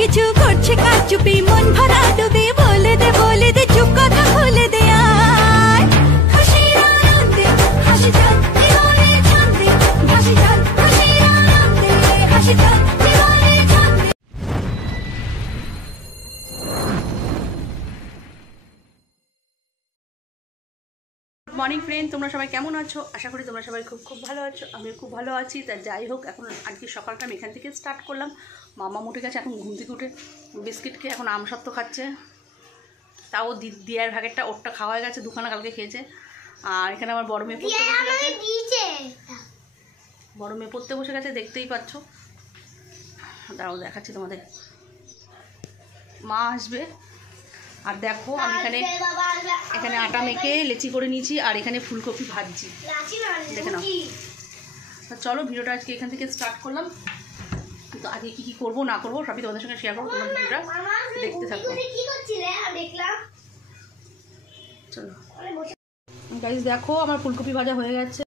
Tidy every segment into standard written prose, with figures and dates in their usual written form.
কিছু করছে কারচুপি মন ভরা ডুবি বলে দে চুপ কথা খুলে দে আয় খুশির আনন্দে হাসি যাক জীবনে ছন্দে ভাসি যাক খুশির আনন্দে হাসি যাক জীবনে ছন্দে। মর্নিং ফ্রেন্ড, তোমরা সবাই কেমন আছো? আশা করি তোমরা সবাই খুব ভালো আছো। আমি খুব ভালো আছি। তা যাই হোক, এখন আজকে সকালটা আমি এখান থেকে স্টার্ট করলাম। মামা উঠে গেছে, এখন ঘুম থেকে উঠে বিস্কিট খেয়ে এখন আমসত্ত্ব খাচ্ছে। তাও দিয়ার ভাগেরটা ওরটা খাওয়া হয়ে গেছে, দুখানা কালকে খেয়েছে। আর এখানে আমার বড় মেয়ে পড়তে বসে গেছে, বড় মেয়ে পড়তে বসে গেছে, দেখতেই পাচ্ছ। দাঁড়াও দেখাচ্ছি তোমাদের। মা আসবে। আর দেখো আমি এখানে আটা মেখে লেচি করে নিয়েছি, আর এখানে ফুলকপি ভাজছি, দেখে নাও। চলো, ভিডিওটা আজকে এখান থেকে স্টার্ট করলাম। তো আজকে কী করবো না করবো সবই তোমাদের সঙ্গে শেয়ার করবো। তোমার ভিডিওটা দেখতে থাকো। চলো গাইস, দেখো আমার ফুলকপি ভাজা হয়ে গেছে।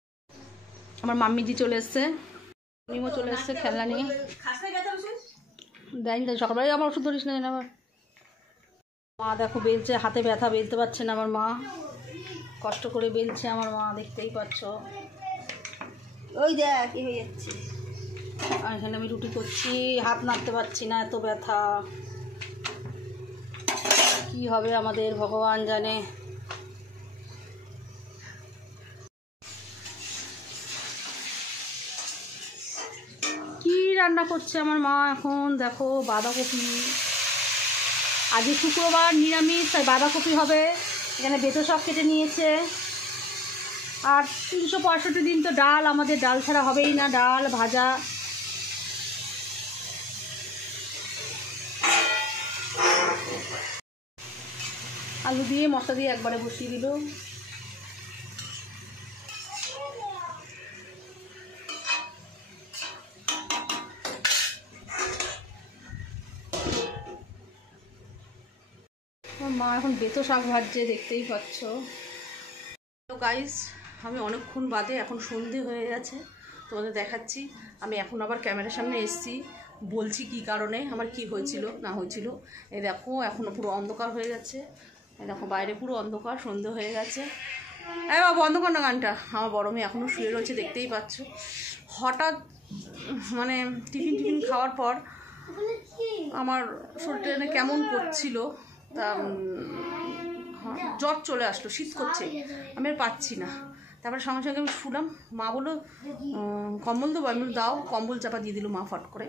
আমার মাম্মিজি চলে এসছে, নিমো চলে এসছে খেলনা নিয়ে। দেয়নি তাই সকালবেলায় আমার ওষুধ ধরিস না আবার। মা দেখো বেলছে, হাতে ব্যথা, বেলতে পারছে না আমার মা, কষ্ট করে বেলছে আমার মা, দেখতেই পাচ্ছ। ওই দেখ কি হয়ে যাচ্ছে। আর এখানে আমি রুটি করছি, হাত নাড়তে পারছি না, এত ব্যথা। কি হবে আমাদের ভগবান জানে। কি রান্না করছে আমার মা এখন দেখো, বাঁধাকপি। আজকে শুক্রবার, নিরামিষ, তাই বাঁধাকপি হবে। এখানে বেতো শাক কেটে নিয়েছে। আর 365 দিন তো ডাল, আমাদের ডাল ছাড়া হবেই না, ডাল ভাজা। আলু দিয়ে মশলা দিয়ে একবারে বসিয়ে দিল। মা এখন বেতো শাক ভাজছে, দেখতেই পাচ্ছ। তো গাইস, আমি অনেকক্ষণ বাদে এখন সন্ধে হয়ে গেছে, তোমাদের দেখাচ্ছি। আমি এখন আবার ক্যামেরার সামনে এসেছি, বলছি কি কারণে, আমার কি হয়েছিল না হয়েছিল। এই দেখো এখনও পুরো অন্ধকার হয়ে গেছে। এই দেখো বাইরে পুরো অন্ধকার, সন্ধে হয়ে গেছে। বাবা বন্ধ কর না গানটা। আমার বড় মেয়ে এখনও শুয়ে রয়েছে, দেখতেই পাচ্ছ। হঠাৎ মানে টিফিন খাওয়ার পর আমার শরীরটা কেমন করছিল, তা জ্বর চলে আসলো, শীত করছে, আমি আর পাচ্ছি না। তারপরে সঙ্গে সঙ্গে আমি শুলাম, মা বললো কম্বল দেবো, আমি দাও। কম্বল চাপা দিয়ে দিল মা ফট করে।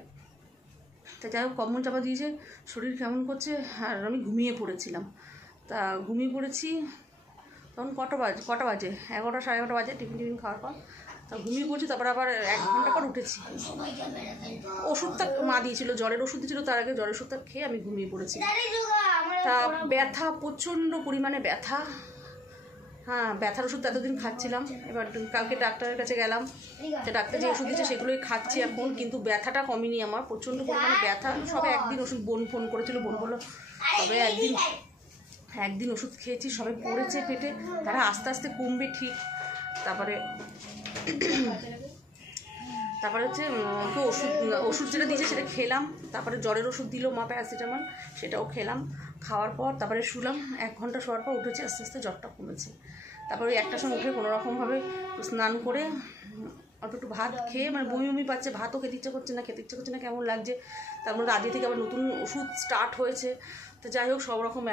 তা যাই হোক, কম্বল চাপা দিয়েছে, শরীর কেমন করছে। আর আমি ঘুমিয়ে পড়েছিলাম। তা ঘুমিয়ে পড়েছি তখন কটা বাজে 11টা সাড়ে 11টা বাজে টিফিন খাওয়ার পর। তা ঘুমিয়ে পড়ছি, তারপর আবার 1 ঘন্টা পর উঠেছি। ওষুধটা মা দিয়েছিল, জ্বরের ওষুধ দিয়েছিল, তার আগে জ্বরের ওষুধটা খেয়ে আমি ঘুমিয়ে পড়েছি। তা ব্যথা, প্রচণ্ড পরিমাণে ব্যথা। হ্যাঁ, ব্যথার ওষুধ এতদিন খাচ্ছিলাম। এবার কালকে ডাক্তারের কাছে গেলাম, যে ডাক্তার যে ওষুধ দিচ্ছে সেগুলোই খাচ্ছি এখন, কিন্তু ব্যথাটা কমেনি আমার, প্রচণ্ড পরিমাণে ব্যথা। সবে একদিন ওষুধ, বোন ফোন করেছিল, বোন বললো তবে একদিন ওষুধ খেয়েছি, সবে পড়েছে পেটে, তারা আস্তে আস্তে কমবে ঠিক। তারপরে হচ্ছে তো ওষুধ যেটা দিয়েছে সেটা খেলাম। তারপরে জ্বরের ওষুধ দিল মা, প্যারাসিটামল, সেটাও খেলাম। খাওয়ার পর তারপরে শুলাম, 1 ঘন্টা শোয়ার পর উঠেছি, আস্তে আস্তে জ্বরটা কমেছে। তারপরে 1টার সময় উঠে কোনোরকমভাবে স্নান করে একটু ভাত খেয়ে, মানে বমি পাচ্ছে, ভাতও খেতে ইচ্ছে করছে না, কেমন লাগছে। তারপরে আজকে থেকে আবার নতুন ওষুধ স্টার্ট হয়েছে। তো যাই হোক, সব রকম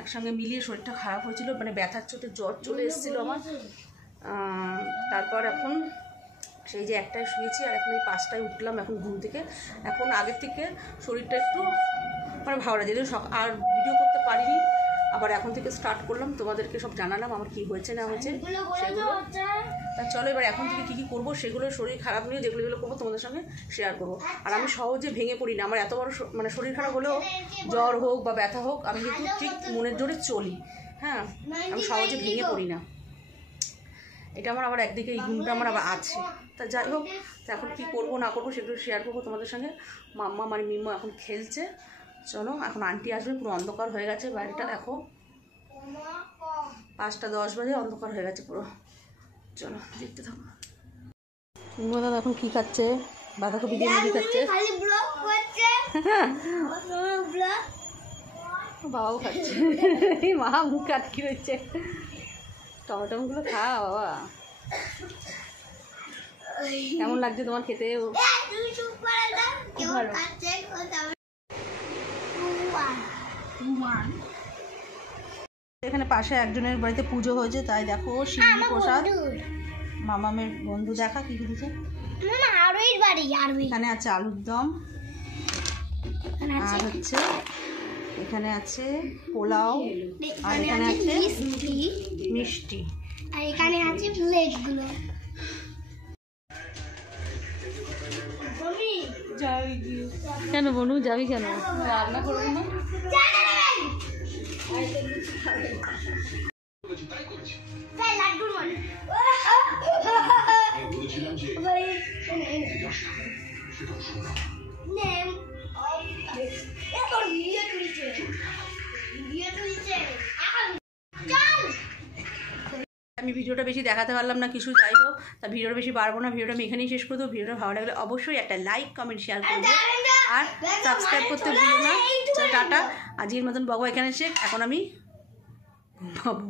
একসঙ্গে মিলিয়ে শরীরটা খারাপ হয়েছিল, মানে ব্যথার চোটে জ্বর চলে এসেছিলো আমার। তারপর এখন সেই যে 1টায় শুয়েছি, আর এখন এই 5টায় উঠলাম এখন ঘুম থেকে। এখন আগের থেকে শরীরটা একটু মানে ভালো লাগে, যেদিন আর ভিডিও করতে পারিনি, আবার এখন থেকে স্টার্ট করলাম, তোমাদেরকে সব জানালাম আমার কি হয়েছে না হয়েছে সেগুলো। তা চলো এবার এখন থেকে কী করবো সেগুলো, শরীর খারাপ নিয়ে যেগুলো করবো তোমাদের সঙ্গে শেয়ার করবো। আর আমি সহজে ভেঙে পড়ি না, আমার এত বড় মানে শরীর খারাপ হলেও, জ্বর হোক বা ব্যথা হোক, আমি কিন্তু ঠিক মনের জোরে চলি। হ্যাঁ, আমি সহজে ভেঙে পড়ি না, এটা আমার আবার একদিকে এই গুণটা আমার আবার আছে। তা যাই হোক, তো এখন কী করবো না করবো সেগুলো শেয়ার করবো তোমাদের সঙ্গে। মাম্মা মানে মিম্মা এখন খেলছে। চলো, এখন আন্টি আসবে, পুরো অন্ধকার হয়ে গেছে বাড়িটা, দেখো 5টা 10 বাজে, অন্ধকার হয়ে গেছে পুরো। চলো দেখতে থাকো। মিম্মা দাদা এখন কী খাচ্ছে? বাঁধাকপি দিয়ে মুড়ি খাচ্ছে। বাবাও খাচ্ছে মা মুখ আটকে রয়েছে টমেটোগুলো খা বাবা কেমন লাগছে তোমার খেতে এখানে পাশে একজনের বাড়িতে পুজো হয়েছে তাই দেখো শিবলি প্রসাদ মামামের বন্ধু দেখা কি দিচ্ছে এখানে আছে আলুর দম আর হচ্ছে এখানে আছে পোলাও আর এখানে আছে মিষ্টি আর এখানে আছে প্লেটগুলো কেন বনু যাবি কেন রান্না করবো না আমি ভিডিওটা বেশি দেখাতে পারলাম না কিছু, যাই হোক তা ভিডিওটা বেশি পারবো না, ভিডিওটা আমি এখানেই শেষ করে দেবো। ভিডিওটা ভালো লাগলে অবশ্যই একটা লাইক কমেন্ট শেয়ার করবে আর সাবস্ক্রাইব করতে ভুলো না। টাটা, আজকের মতন বাবা এখানে শেখ, এখন আমি ঘুমাবো।